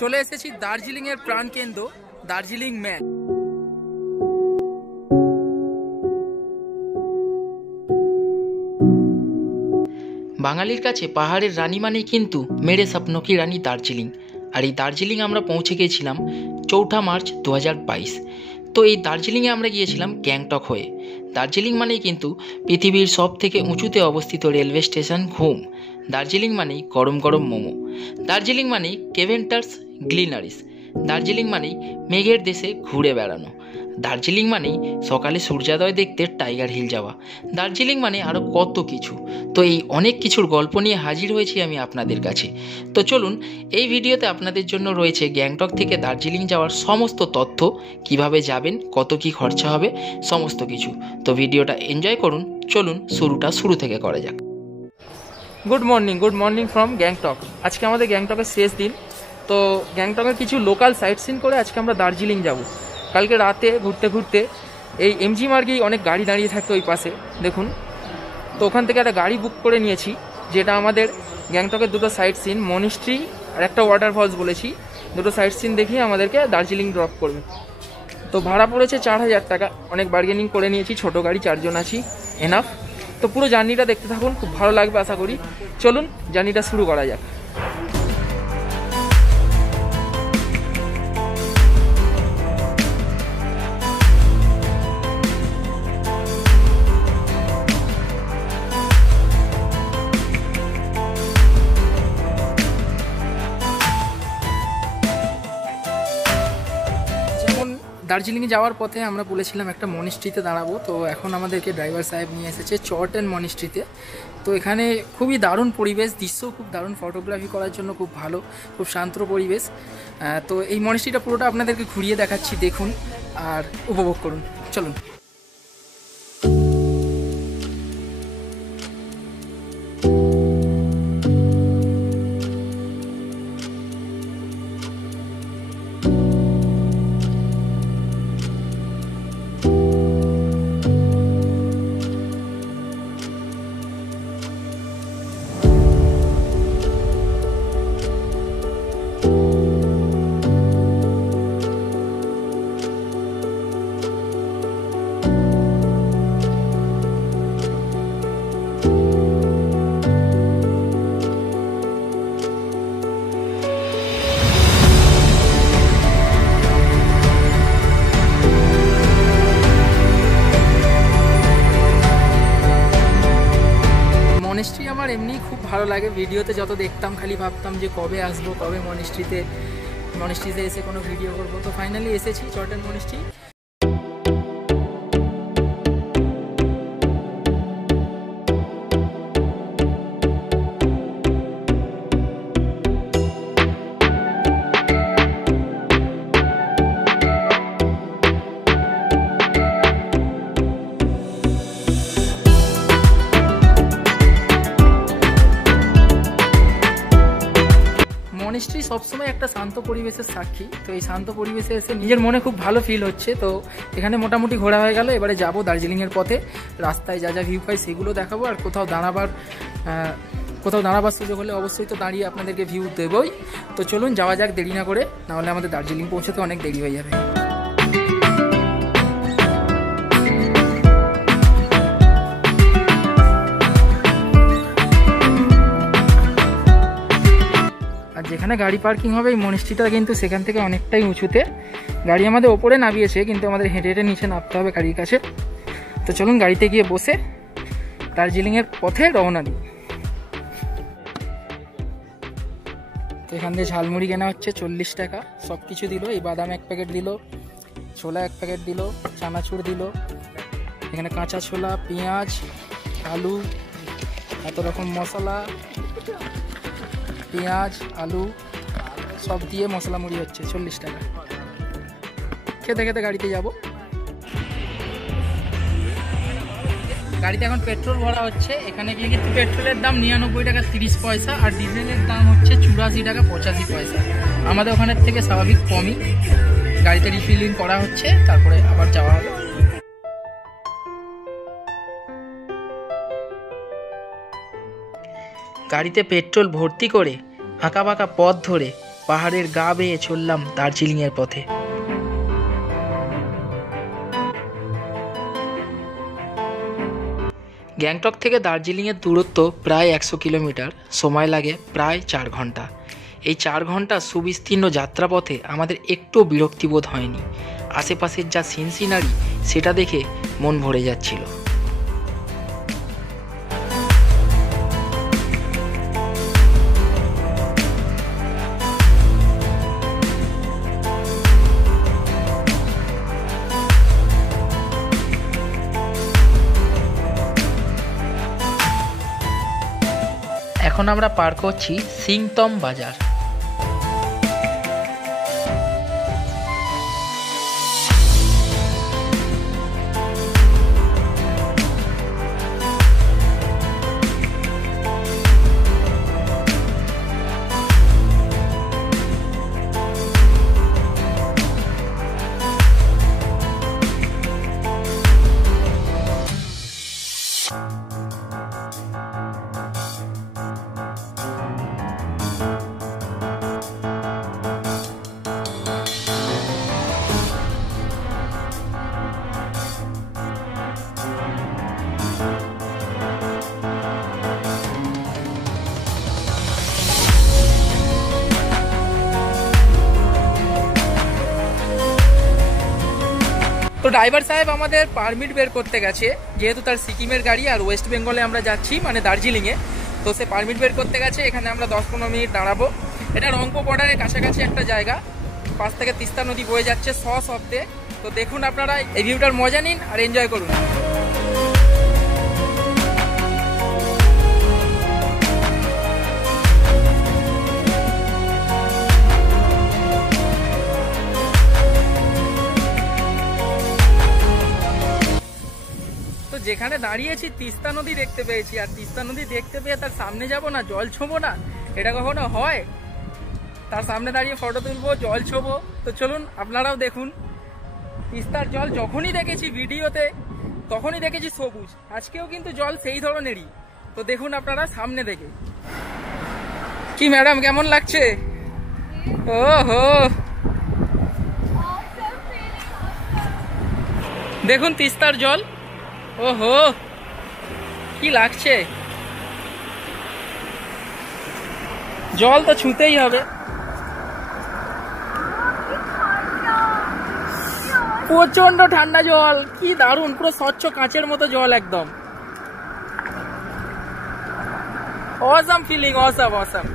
চলে এসেছি দার্জিলিং এর প্রাণকেন্দ্র দার্জিলিং ম্যান। বাঙালির কাছে পাহাড়ের রানী মানেই কিন্তু মেরে স্বপ্ন কি রানী দার্জিলিং। আর এই দার্জিলিং আমরা পৌঁছে গিয়েছিলাম 4 মার্চ 2022। তো এই দার্জিলিংয়ে আমরা গিয়েছিলাম গ্যাংটক হয়ে। দার্জিলিং মানেই কিন্তু পৃথিবীর সব থেকে উঁচুতে অবস্থিত রেলওয়ে স্টেশন ঘুম। দার্জিলিং মানেই গরম গরম মোমো। দার্জিলিং মানেই কেভেন্টার্স গ্লিনারিস। দার্জিলিং মানেই মেঘের দেশে ঘুরে বেড়ানো। দার্জিলিং মানেই সকালে সূর্যোদয় দেখতে টাইগার হিল যাওয়া। দার্জিলিং মানে আরও কত কিছু। তো এই অনেক কিছুর গল্প নিয়ে হাজির হয়েছি আমি আপনাদের কাছে। তো চলুন, এই ভিডিওতে আপনাদের জন্য রয়েছে গ্যাংটক থেকে দার্জিলিং যাওয়ার সমস্ত তথ্য, কিভাবে যাবেন, কত কি খরচা হবে, সমস্ত কিছু। তো ভিডিওটা এনজয় করুন। চলুন শুরুটা শুরু থেকে করা যাক। Good morning from Gangtok. আজকে আমাদের গ্যাংটকের শেষ দিন। তো গ্যাংটকের কিছু লোকাল সাইট সিন করে আজকে আমরা দার্জিলিং যাব। কালকে রাতে ঘুরতে ঘুরতে এই এমজি মার্গেই অনেক গাড়ি দাঁড়িয়ে থাকে ওই পাশে দেখুন। তো ওখান থেকে একটা গাড়ি বুক করে নিয়েছি, যেটা আমাদের গ্যাংটকের দুটো সাইট সিন, মনিস্ট্রি আর একটা ওয়াটারফলস বলেছি, দুটো সাইট সিন দেখিয়ে আমাদেরকে দার্জিলিং ড্রপ করবে। তো ভাড়া পড়েছে 4000 টাকা। অনেক বার্গেনিং করে নিয়েছি, ছোটো গাড়ি 4 জন আছি, এনাফ। তো পুরো জার্নিটা দেখতে থাকুন, খুব ভালো লাগবে আশা করি। চলুন জার্নিটা শুরু করা যাক। দার্জিলিংয়ে যাওয়ার পথে আমরা বলেছিলাম একটা মনিস্ট্রিতে দাঁড়াবো। তো এখন আমাদেরকে ড্রাইভার সাহেব নিয়ে এসেছে চট মনিস্ট্রিতে। তো এখানে খুবই দারুণ পরিবেশ, দৃশ্য খুব দারুণ, ফটোগ্রাফি করার জন্য খুব ভালো, খুব শান্ত পরিবেশ। তো এই মনিস্ট্রিটা পুরোটা আপনাদেরকে ঘুরিয়ে দেখাচ্ছি, দেখুন আর উপভোগ করুন। চলুন। মনিস্ট্রি আমার এমনি খুব ভালো লাগে। ভিডিওতে যত দেখতাম খালি ভাবতাম যে কবে আসবো, কবে মনিস্ট্রিতে এসে কোনো ভিডিও করবো। তো ফাইনালি এসেছি চট মনিস্ট্রি। মনিস্ট্রি সবসময় একটা শান্ত পরিবেশের সাক্ষী। তো এই শান্ত পরিবেশে এসে নিজের মনে খুব ভালো ফিল হচ্ছে। তো এখানে মোটামুটি ঘোরা হয়ে গেল। এবারে যাবো দার্জিলিংয়ের পথে, রাস্তায় যা যা ভিউ পাই সেগুলো দেখাবো। আর কোথাও দাঁড়াবার সুযোগ হলে অবশ্যই তো দাঁড়িয়ে আপনাদেরকে ভিউ দেবই। তো চলুন যাওয়া যাক দেরি না করে, নাহলে আমাদের দার্জিলিং পৌঁছতে অনেক দেরি হয়ে যাবে। আর যেখানে গাড়ি পার্কিং হবে এই মনিস্ট্রিটা কিন্তু সেখান থেকে অনেকটাই উঁচুতে। গাড়ি আমাদের ওপরে নামিয়েছে, কিন্তু আমাদের হেঁটে হেঁটে নিচে নামতে হবে গাড়ির কাছে। তো চলুন গাড়িতে গিয়ে বসে দার্জিলিংয়ের পথে রওনা দিই। তো এখান থেকে ঝালমুড়ি কেনা হচ্ছে 40 টাকা। সব কিছু দিল, এই বাদাম 1 প্যাকেট দিল, ছোলা 1 প্যাকেট দিল, চানাচুর দিল, এখানে কাঁচা ছোলা, পেঁয়াজ, আলু, এত রকম মশলা, পেঁয়াজ আলু সব দিয়ে মশলা মুড়ি হচ্ছে 40 টাকা। খেতে খেতে গাড়িতে যাব। গাড়িতে এখন পেট্রোল ভরা হচ্ছে। এখানে গিয়ে কিন্তু পেট্রোলের দাম 99 টাকা 30 পয়সা, আর ডিজেলের দাম হচ্ছে 84 টাকা 85 পয়সা। আমাদের ওখানের থেকে স্বাভাবিক কমই। গাড়িতে রিফিলিং করা হচ্ছে, তারপরে আবার যাওয়া হবে। গাড়িতে পেট্রোল ভর্তি করে আঁকা বাঁকা পথ ধরে পাহাড়ের গা বেয়ে চললাম দার্জিলিংয়ের পথে। গ্যাংটক থেকে দার্জিলিংয়ের দূরত্ব প্রায় 100 কিলোমিটার, সময় লাগে প্রায় 4 ঘন্টা। এই 4 ঘন্টা সুবিস্তীর্ণ যাত্রাপথে আমাদের একটু বিরক্তিবোধ হয়নি। আশেপাশের যা সিনারি সেটা দেখে মন ভরে যাচ্ছিল। এখন আমরা পার করছি সিংতম বাজার। তো ড্রাইভার সাহেব আমাদের পারমিট বের করতে গেছে, যেহেতু তার সিকিমের গাড়ি আর ওয়েস্ট বেঙ্গলে আমরা যাচ্ছি, মানে দার্জিলিংয়ে। তো সে পারমিট বের করতে গেছে। এখানে আমরা 10-15 মিনিট দাঁড়াবো। এটা রংপো বর্ডারের কাছাকাছি একটা জায়গা। পাশ থেকে তিস্তা নদী বয়ে যাচ্ছে শব্দে। তো দেখুন আপনারা, এই ভিউটার মজা নিন আর এনজয় করুন। যেখানে দাঁড়িয়েছি তিস্তা নদী দেখতে পেয়েছি, আর তিস্তা নদী দেখতে পেয়ে তার সামনে যাব না, জল ছোবো না, এটা কখনো হয়? তার সামনে দাঁড়িয়ে ফটো তুলবো, জল ছোবো। তো চলুন আপনারাও দেখুন। তিস্তার জল যখনই দেখেছি ভিডিওতে তখনই দেখেছি সবুজ, আজকেও কিন্তু জল সেই ধরনেরই। তো দেখুন আপনারা সামনে দেখে। কি ম্যাডাম, কেমন লাগছে? ওহো, দেখুন তিস্তার জল। ওহো, কি লাগছে! জল তো ছুঁতেই হবে। প্রচন্ড ঠান্ডা জল, কি দারুণ, পুরো স্বচ্ছ কাঁচের মতো জল একদম। Awesome feeling, awesome awesome.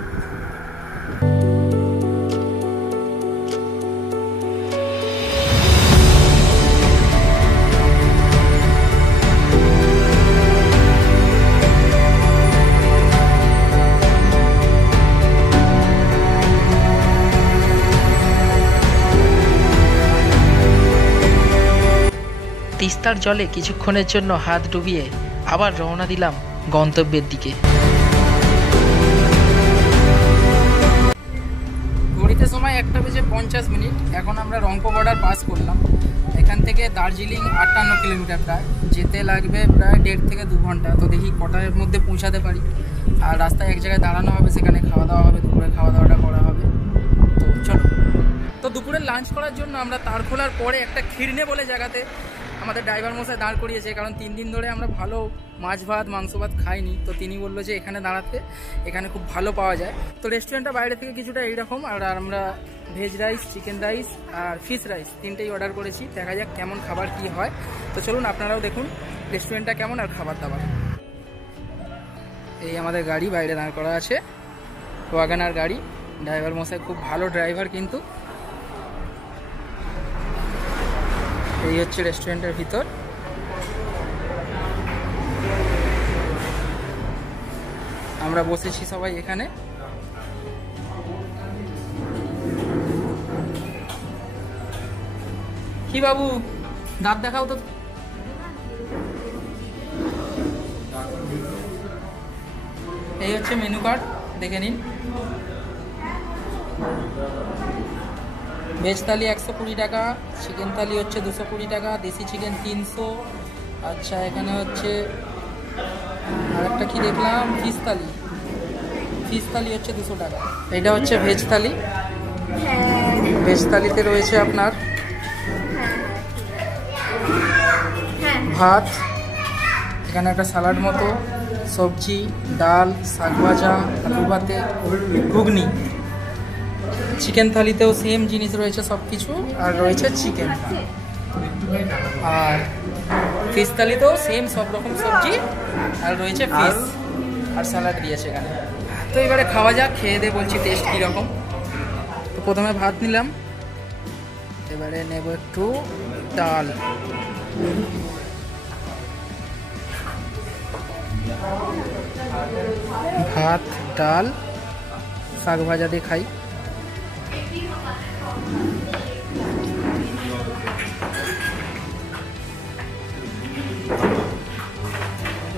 তিস্তার জলে কিছুক্ষণের জন্য হাত ডুবিয়ে আবার রওনা দিলাম গন্তব্যের দিকে। ঘড়িতে সময় 1:50। এখন আমরা রংপো বর্ডার পাস করলাম। এখান থেকে দার্জিলিং 58 কিলোমিটার, প্রায় যেতে লাগবে প্রায় 1.5 থেকে 2 ঘন্টা। তো দেখি কটার মধ্যে পৌঁছাতে পারি। আর রাস্তায় এক জায়গায় দাঁড়ানো হবে, সেখানে খাওয়া দাওয়া হবে, দুপুরে খাওয়া দাওয়াটা করা হবে। তো চলো। তো দুপুরে লাঞ্চ করার জন্য আমরা তারখোলার পরে একটা খিরনে বলে জায়গাতে আমাদের ড্রাইভার মশাই দাঁড় করিয়েছে, কারণ 3 দিন ধরে আমরা ভালো মাছ ভাত মাংস ভাত খাইনি। তো তিনি বললো যে এখানে দাঁড়াতে, এখানে খুব ভালো পাওয়া যায়। তো রেস্টুরেন্টটা বাইরে থেকে কিছুটা এইরকম। আর আমরা ভেজ রাইস, চিকেন রাইস আর ফিশ রাইস 3টেই অর্ডার করেছি। দেখা যাক কেমন খাবার কি হয়। তো চলুন আপনারাও দেখুন রেস্টুরেন্টটা কেমন আর খাবার দাবার। এই আমাদের গাড়ি বাইরে দাঁড় করা আছে, ওয়াগনার গাড়ি। ড্রাইভার মশাই খুব ভালো ড্রাইভার কিন্তু। এই হচ্ছে রেস্টুরেন্টের ভিতর। আমরা বসেছি সবাই এখানে। কি বাবু, দাঁত দেখাও তো। এই হচ্ছে মেনু কার্ড, দেখে নিন। ভেজ থালি 120 টাকা, চিকেন থালি হচ্ছে 220 টাকা, দেশি চিকেন 300। আচ্ছা, এখানে হচ্ছে আরেকটা কি দেখলাম, ফিশ থালি হচ্ছে 200 টাকা। এটা হচ্ছে ভেজ থালি। ভেজ থালিতে রয়েছে আপনার ভাত, এখানে একটা স্যালাড মতো, সবজি, ডাল, শাক ভাজা, আলু ভাতে, ঘুগনি। চিকেন থালিতেও সেম জিনিস রয়েছে সব কিছু, আর রয়েছে চিকেন। আর ফিশ থালিতেও সেম সব রকম সবজি, আর রয়েছে ফিশ আর স্যালাড দিয়েছে এখানে। তো এবারে খাওয়া যাক, খেয়ে দিয়ে বলছি টেস্ট কীরকম। তো প্রথমে ভাত নিলাম, এবারে নেব একটু ডাল। ভাত, ডাল, শাক ভাজা দিয়ে খাই।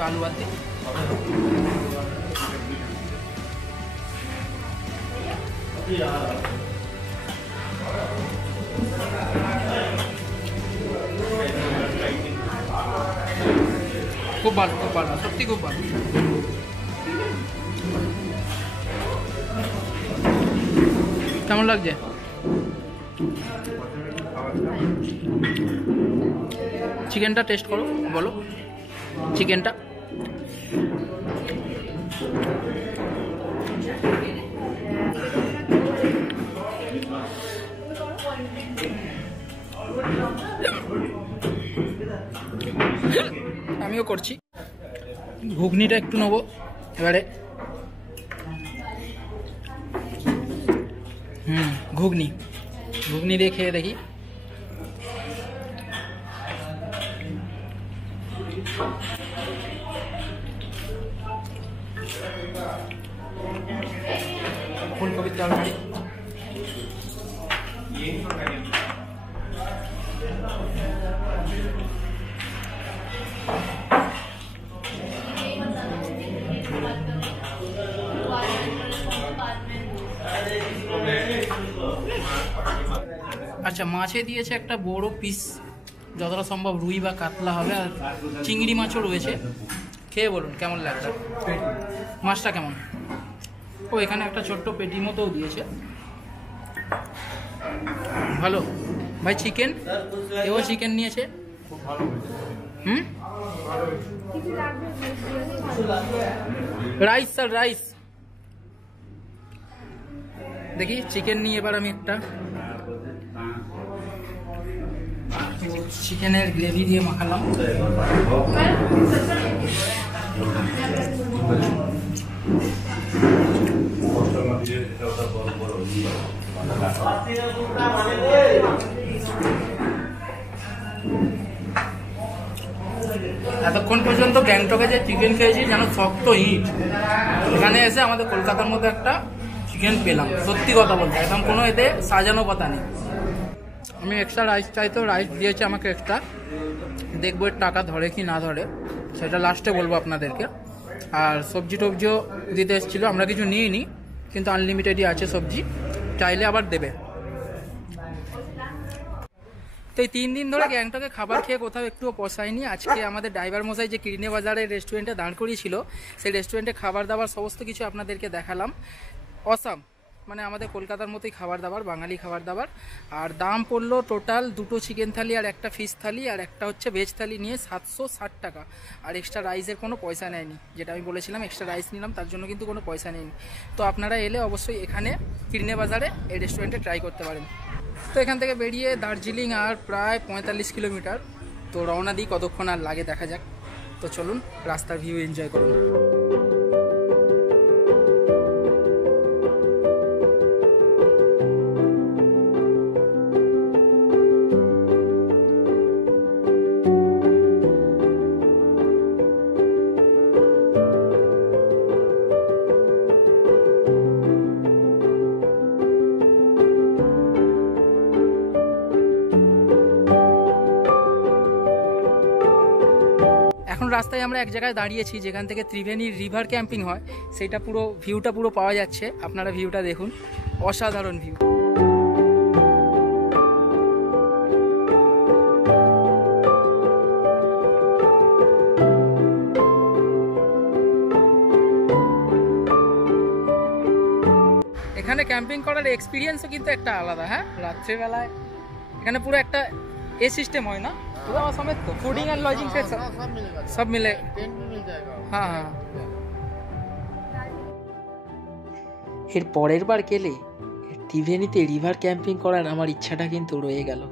আলু ভাত দিয়ে খুব ভালো, খুব ভালো, সত্যি খুব ভালো। কেমন লাগছে? চিকেনটা টেস্ট করো, বলো চিকেনটা। আমিও করছি। ঘুগনিটা একটু নেবো এবারে। ঘুগনি ঘুগনি দিয়ে খেয়ে দেখি। ফুলকপির তরকারি, আচ্ছা মাছে দিয়েছে একটা বড় পিস, যতটা সম্ভব রুই বা কাতলা হবে, আর চিংড়ি মাছও রয়েছে। খেয়ে বলুন কেমন লাগছে, মাছটা কেমন। ও এখানে একটা ছোট্ট পেটি মতোও দিয়েছে, ভালো। ভাই চিকেন, এও চিকেন নিয়েছে। Rice sir, rice. দেখি চিকেন নিয়ে এবার আমি একটা চিকেনের গ্রেভি দিয়ে মাখালাম। এতক্ষণ পর্যন্ত গ্যাংটকে যে চিকেন খেয়েছি যেন শক্ত হিট, এখানে এসে আমাদের কলকাতার মধ্যে একটা চিকেন পেলাম। সত্যি কথা বলতে একদম কোনো এতে সাজানো কথা নেই। আমি এক্সট্রা রাইস চাইতেও রাইস দিয়েছে আমাকে এক্সট্রা, দেখবো এর টাকা ধরে কি না ধরে সেটা লাস্টে বলবো আপনাদেরকে। আর সবজি টবজিও দিতে এসেছিলো, আমরা কিছু নিইনি, কিন্তু আনলিমিটেডই আছে সবজি, চাইলে আবার দেবে। তো এই 3 দিন ধরে গ্যাংটকে খাবার খেয়ে কোথাও একটুও পোষায়নি। আজকে আমাদের ড্রাইভার মশাই যে কিরিনে বাজারের রেস্টুরেন্টে দাঁড় করিয়েছিল, সেই রেস্টুরেন্টে খাবার দাবার সমস্ত কিছু আপনাদেরকে দেখালাম। অসাম, মানে আমাদের কলকাতার মতোই খাবার দাবার, বাঙালি খাবার দাবার। আর দাম পড়লো টোটাল 2টো চিকেন থালি আর একটা ফিশ থালি আর একটা হচ্ছে ভেজ থালি নিয়ে 760 টাকা। আর এক্সট্রা রাইসের কোনো পয়সা নেয়নি, যেটা আমি বলেছিলাম এক্সট্রা রাইস নিলাম তার জন্য কিন্তু কোনো পয়সা নেয়নি। তো আপনারা এলে অবশ্যই এখানে কিরিনে বাজারে এই রেস্টুরেন্টে ট্রাই করতে পারেন। তো এখান থেকে বেরিয়ে দার্জিলিং আর প্রায় 45 কিলোমিটার। তো রওনা দিই, কতক্ষণ আর লাগে দেখা যাক। তো চলুন রাস্তার ভিউ এনজয় করুন। এখন রাস্তায় আমরা এক জায়গায় দাঁড়িয়েছি যেখান থেকে ত্রিবেণী রিভার ক্যাম্পিং হয়, সেটা পুরো ভিউটা পুরো পাওয়া যাচ্ছে। আপনারা ভিউটা দেখুন, অসাধারণ ভিউ। এখানে ক্যাম্পিং করার এক্সপিরিয়েন্সও কিন্তু একটা আলাদা। হ্যাঁ, রাত্রেবেলায় এখানে পুরো একটা এ সিস্টেম হয় না পুরো সমেত, তো ফুডিং एंड लॉजिंग से सब मिले। हाँ हाँ। এর পরের বার গেলে ত্রিবেণীতে রিভার ক্যাম্পিং করার আমার ইচ্ছাটা কিন্তু রয়ে গেল।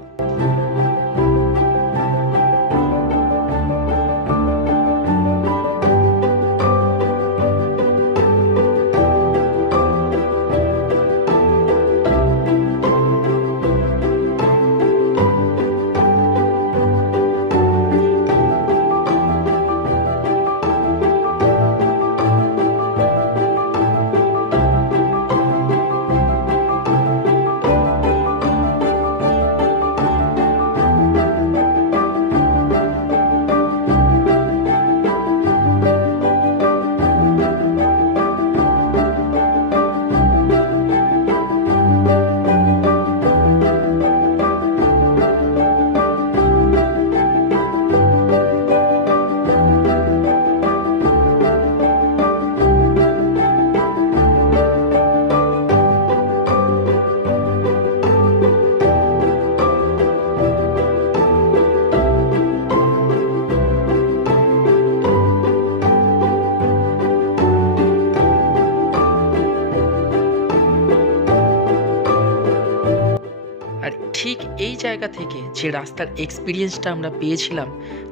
ঠিক এই জায়গা থেকে যে রাস্তার এক্সপিরিয়েন্সটা আমরা পেয়েছিলাম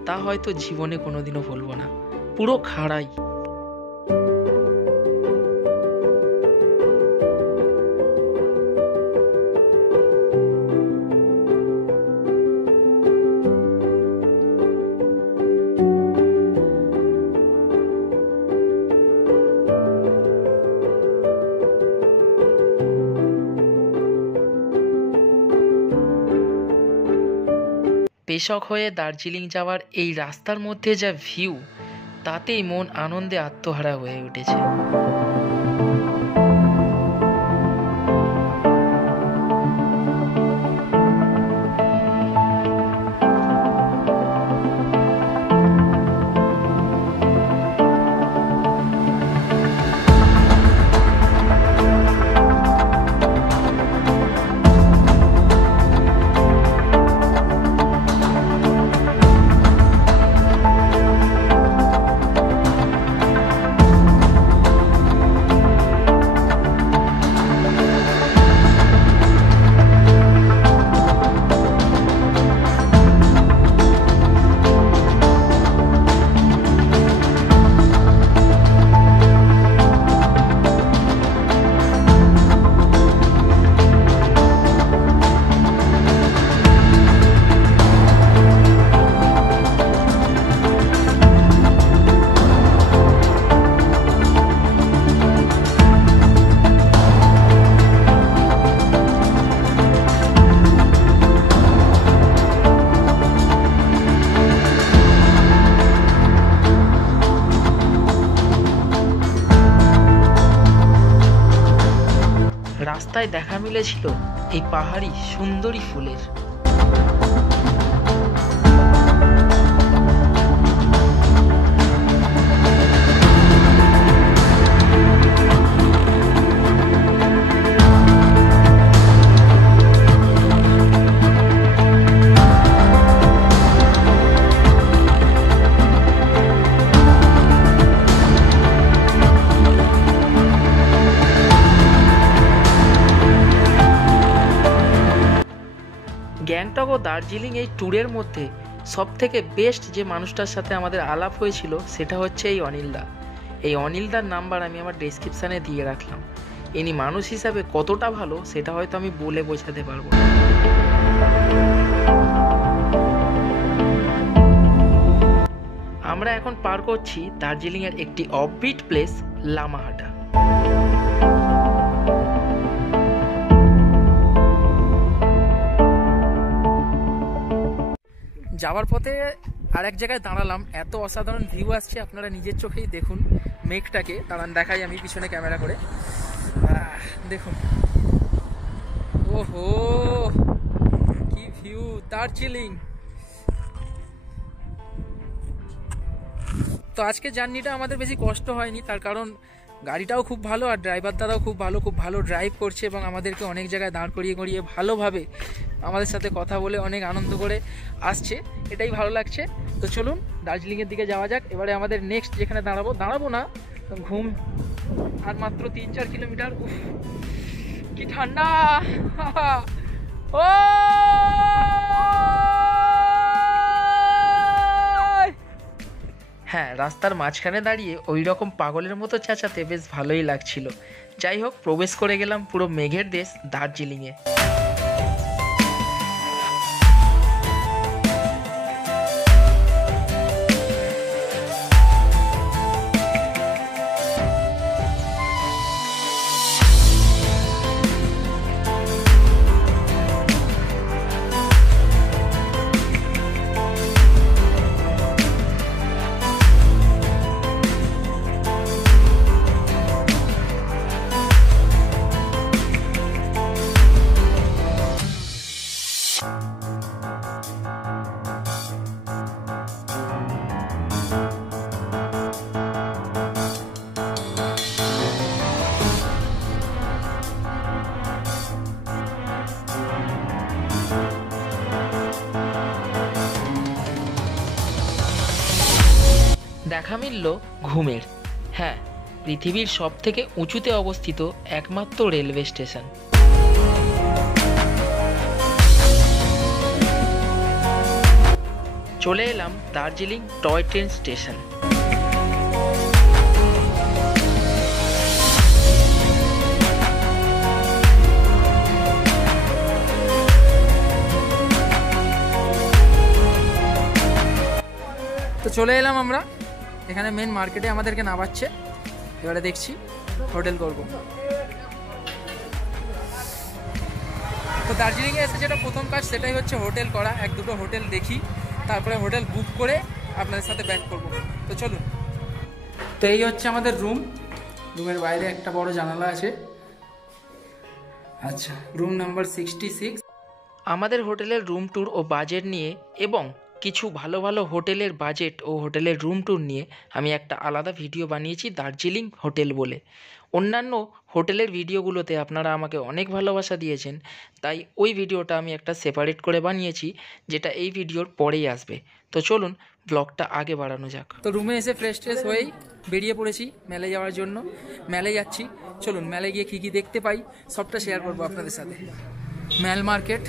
তা হয়তো জীবনে কোনোদিনও ভুলবো না। পুরো খাড়াই। পেশক হয়ে দার্জিলিং যাওয়ার এই রাস্তার মধ্যে যা ভিউ, তাতেই মন আনন্দে আত্মহারা হয়ে উঠেছে। রাস্তায় দেখা মিলেছিল এই পাহাড়ি সুন্দরী ফুলের। গ্যাংটক ও দার্জিলিং এই ট্যুরের মধ্যে সবথেকে বেস্ট যে মানুষটার সাথে আমাদের আলাপ হয়েছিল সেটা হচ্ছে এই অনিলদা। এই অনিলদার নাম্বার আমি আমার ডেসক্রিপশানে দিয়ে রাখলাম। ইনি মানুষ হিসাবে কতটা ভালো সেটা হয়তো আমি বলে বোঝাতে পারবো না। আমরা এখন পার করছি দার্জিলিংয়ের একটি অফবিট প্লেস লামাহাটা। যাওয়ার পথে আর এক জায়গায় দাঁড়ালাম, এত অসাধারণ ভিউ আসছে আপনারা নিজের চোখেই দেখুন মেঘটাকে। দাঁড়ান দেখাই আমি পিছনে ক্যামেরা করে, দেখুন। ওহো কি ভিউ দার্জিলিং। তো আজকে জার্নিটা আমাদের বেশি কষ্ট হয়নি, তার কারণ গাড়িটাও খুব ভালো আর ড্রাইভার দাদাও খুব ভালো ড্রাইভ করছে এবং আমাদেরকে অনেক জায়গায় দাঁড় করিয়ে ভালোভাবে আমাদের সাথে কথা বলে অনেক আনন্দ করে আসছে, এটাই ভালো লাগছে। তো চলুন দার্জিলিংয়ের দিকে যাওয়া যাক। এবারে আমাদের নেক্সট যেখানে দাঁড়াবো না, ঘুম আর মাত্র 3-4 কিলোমিটার। উফ কি ঠান্ডা! ও হ্যাঁ, রাস্তার মাঝখানে দাঁড়িয়ে ওই রকম পাগলের মতো চেঁচাতে বেশ ভালোই লাগছিল। যাই হোক, প্রবেশ করে গেলাম পুরো মেঘের দেশ দার্জিলিংয়ে। দেখা মিলল ঘুমের। হ্যাঁ, পৃথিবীর সবথেকে উঁচুতে অবস্থিত একমাত্র রেলওয়ে স্টেশন। চলে এলাম দার্জিলিং টয় ট্রেন স্টেশন। তো চলে এলাম আমরা এখানে মেন মার্কেটে, আমাদেরকে নামাচ্ছে। এবারে দেখছি হোটেল করব। তো দার্জিলিংয়ে এসে যেটা প্রথম কাজ সেটাই হচ্ছে হোটেল করা। 1-2টো হোটেল দেখি, তারপরে হোটেল বুক করে আপনাদের সাথে ব্যাক করব। তো চলুন। তো এই হচ্ছে আমাদের রুম। রুমের বাইরে একটা বড় জানালা আছে। আচ্ছা, রুম নাম্বার 66। আমাদের হোটেলের রুম ট্যুর ও বাজেট নিয়ে এবং কিছু ভালো হোটেলের বাজেট ও হোটেলের রুম ট্যুর নিয়ে আমি একটা আলাদা ভিডিও বানিয়েছি দার্জিলিং হোটেল বলে। অন্যান্য হোটেলের ভিডিওগুলোতে আপনারা আমাকে অনেক ভালোবাসা দিয়েছেন, তাই ওই ভিডিওটা আমি একটা সেপারেট করে বানিয়েছি, যেটা এই ভিডিওর পরেই আসবে। তো চলুন ব্লগটা আগে বাড়ানো যাক। তো রুমে এসে ফ্রেশ হয়েই বেরিয়ে পড়েছি মেলে যাওয়ার জন্য। মেলে যাচ্ছি, চলুন মেলে গিয়ে কী দেখতে পাই সবটা শেয়ার করবো আপনাদের সাথে। মেল মার্কেট,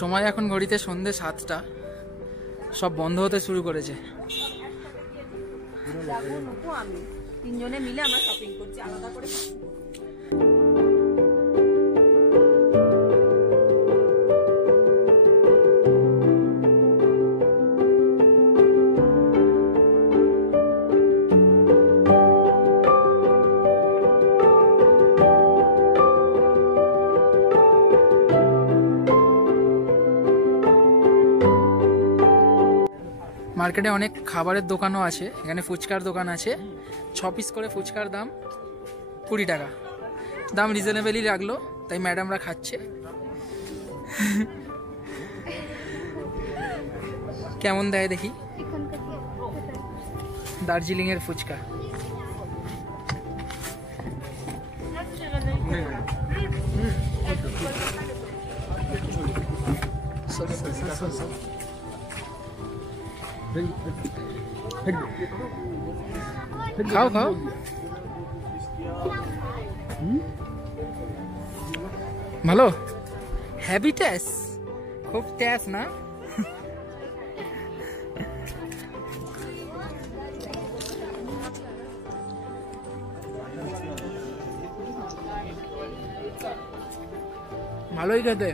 সময় এখন ঘড়িতে সন্ধ্যে 7টা। সব বন্ধ হতে শুরু করেছে। তিনজনে মিলে আমরা শপিং করছি আলাদা করে। মার্কেটে অনেক খাবারের দোকানও আছে। এখানে ফুচকার দোকান আছে। 6 পিস করে ফুচকার দাম 20 টাকা। দাম রিজনেবলই লাগলো, তাই ম্যাডামরা খাচ্ছে। কেমন দেয় দেখি দার্জিলিংয়ের ফুচকা। খাও ভালো, হেভি টেস্ট, খুব টেস্ট না? ভালোই খেতে।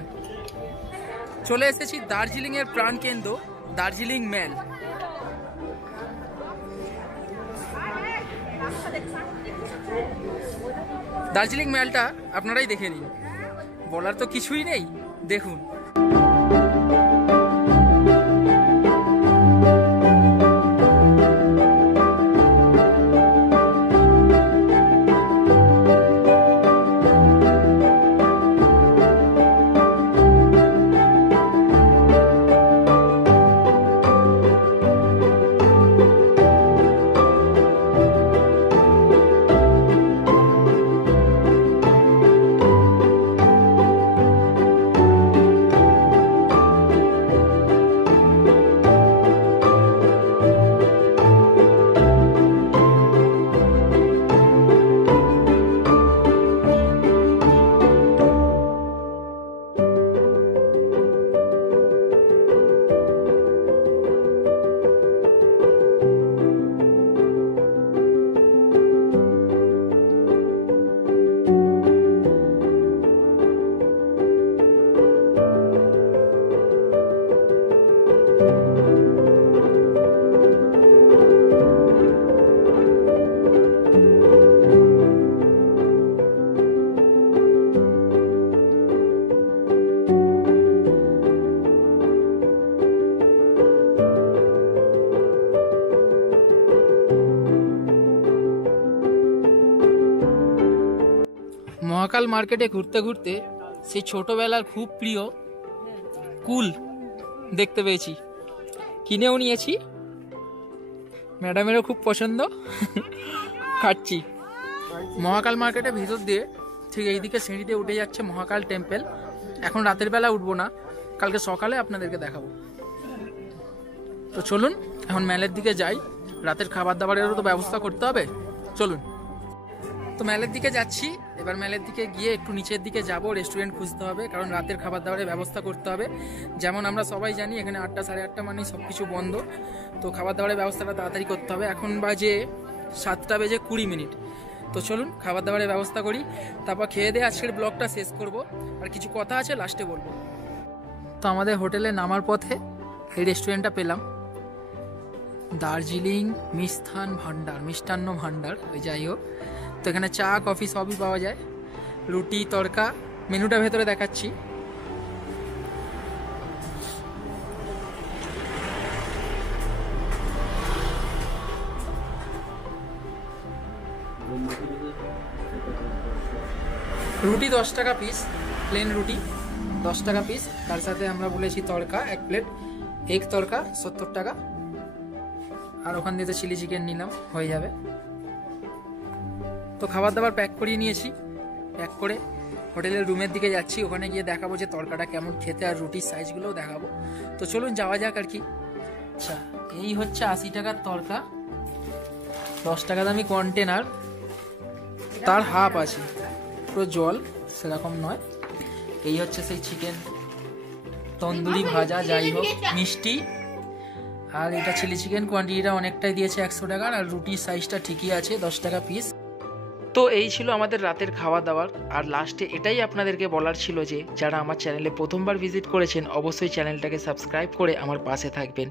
চলে এসেছি দার্জিলিং এর প্রাণকেন্দ্র দার্জিলিং মেল। দার্জিলিং মেলটা আপনারাই দেখে নিন, বলার তো কিছুই নেই, দেখুন। মহাকাল মার্কেটে ঘুরতে ঘুরতে সেই ছোটবেলার খুব প্রিয় কুল দেখতে পেয়েছি, কিনেও নিয়েছি, ম্যাডামেরও খুব পছন্দ, খাচ্ছি। মহাকাল মার্কেটের ভিতর দিয়ে ঠিক এইদিকে সিঁড়িতে উঠে যাচ্ছে মহাকাল টেম্পল। এখন রাতের বেলা উঠবো না, কালকে সকালে আপনাদেরকে দেখাবো। তো চলুন এখন মেলের দিকে যাই, রাতের খাবার দাবারেরও তো ব্যবস্থা করতে হবে, চলুন। তো মেলের দিকে যাচ্ছি, এবার মেলের দিকে গিয়ে একটু নিচের দিকে যাব, রেস্টুরেন্ট খুঁজতে হবে, কারণ রাতের খাবার দাবারের ব্যবস্থা করতে হবে। যেমন আমরা সবাই জানি এখানে 8টা সাড়ে 8টা মানে সব কিছু বন্ধ, তো খাবার দাবারের ব্যবস্থাটা তাড়াতাড়ি করতে হবে। এখন বাজে 7টা বেজে 20 মিনিট। তো চলুন খাবার দাবারের ব্যবস্থা করি, তারপর খেয়ে দিয়ে আজকের ব্লগটা শেষ করব। আর কিছু কথা আছে লাস্টে বলবো। তো আমাদের হোটেলে নামার পথে এই রেস্টুরেন্টটা পেলাম, দার্জিলিং মিষ্টান্ন ভান্ডার, ওই যাই হোক। তো এখানে চা কফি সবই পাওয়া যায়, রুটি তড়কা। মেনুটা ভেতরে দেখাচ্ছি। রুটি 10 টাকা পিস, প্লেন রুটি 10 টাকা পিস, তার সাথে আমরা বলেছি তড়কা 1 প্লেট, এগ তড়কা 70 টাকা, আর ওখান দিয়ে চিলি চিকেন নিলাম, হয়ে যাবে। তো খাবার দাবার প্যাক করিয়ে নিয়েছি, প্যাক করে হোটেলের রুমের দিকে যাচ্ছি, ওখানে গিয়ে দেখাবো যে তড়কাটা কেমন খেতে, আর রুটির সাইজগুলোও দেখাবো। তো চলুন যাওয়া যাক আর কি। আচ্ছা, এই হচ্ছে 80 টাকার তড়কা, 10 টাকা দামি কন্টেনার, তার হাফ আছে, পুরো জল সেরকম নয়। এই হচ্ছে সেই চিকেন তন্দুরি ভাজা, যাই হোক, মিষ্টি, আর এটা চিলি চিকেন। কোয়ান্টিটিটা অনেকটাই দিয়েছে 100 টাকার, আর রুটির সাইজটা ঠিকই আছে 10 টাকা পিস। তো এই ছিল আমাদের রাতের খাওয়া দাওয়ার। আর লাস্টে এটাই আপনাদেরকে বলার ছিল যে যারা আমার চ্যানেলে প্রথমবার ভিজিট করেছেন অবশ্যই চ্যানেলটাকে সাবস্ক্রাইব করে আমার পাশে থাকবেন।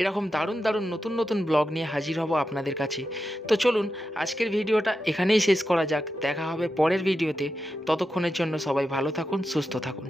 এরকম দারুণ দারুণ নতুন নতুন ব্লগ নিয়ে হাজির হব আপনাদের কাছে। তো চলুন আজকের ভিডিওটা এখানেই শেষ করা যাক, দেখা হবে পরের ভিডিওতে। ততক্ষণের জন্য সবাই ভালো থাকুন, সুস্থ থাকুন।